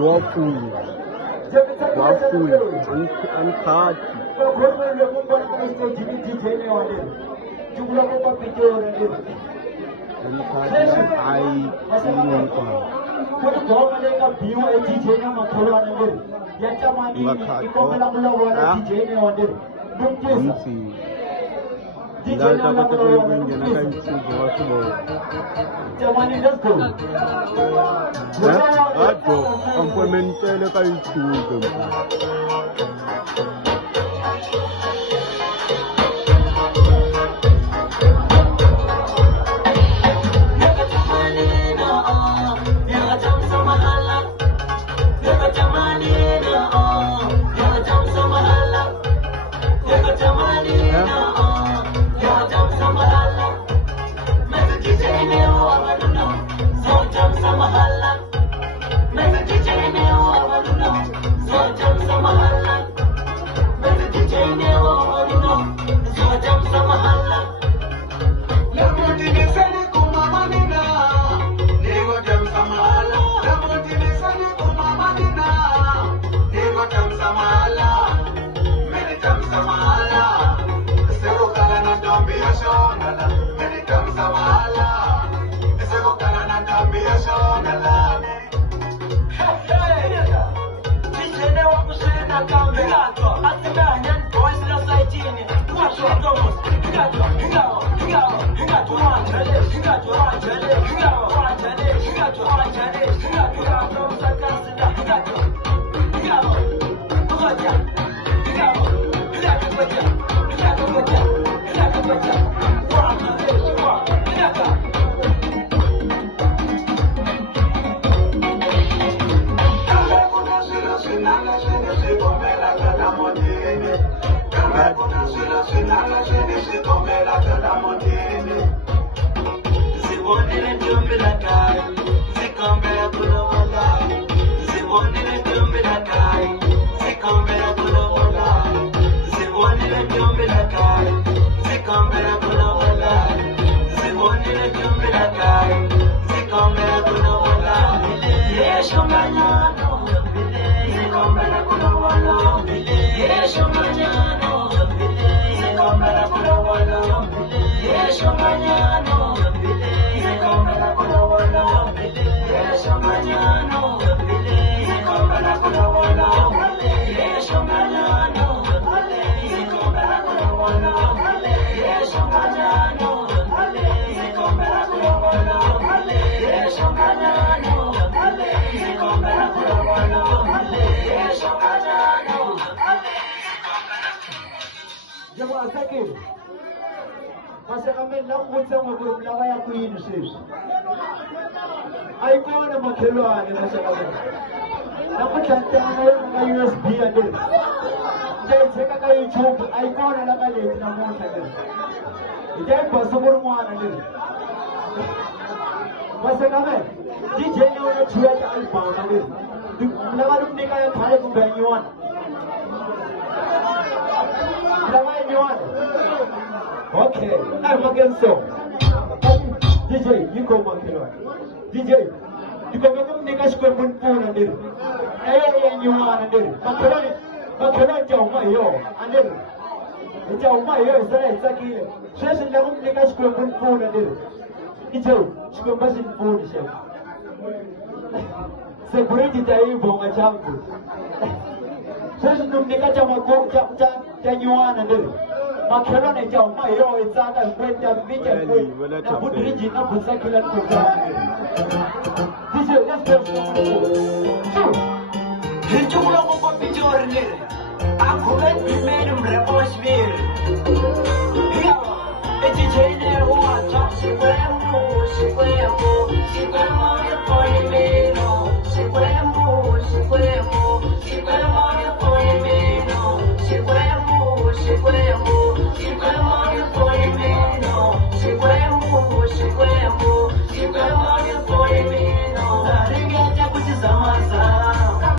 wafunga angikhathi Ndata kata ko yingena ka itsige wasubo. Jamani, let's go. Ado, ampementele ka itsige. Aikona makhelwane mashaka. Nakuthantana na USB ande. Ndenzeka ka YouTube aikona la ka leti namuntlha leri. Ike basukuru mwana leri. Baseka DJ na chuya ka album leri. Lava lumnika ya khale kumbe nyona. Lava nyona. Okay, I'm against so. DJ, you go makhelwane. DJ, you go make them niggas go put phone and did. And you want and did. Makhelwane jauma yo and did. Jauma yo is there exactly. Says in the niggas go put phone and did. It's you, go passing phone shit. Security day bonga champu. Says in the niggas jama go jam you want and did. Makhelwane jauma yo is that and wait that video boy. Na put rigid na put secular program. This is let's go. Itu ulang apa pijor ni? Aku kan pemain berapa sih?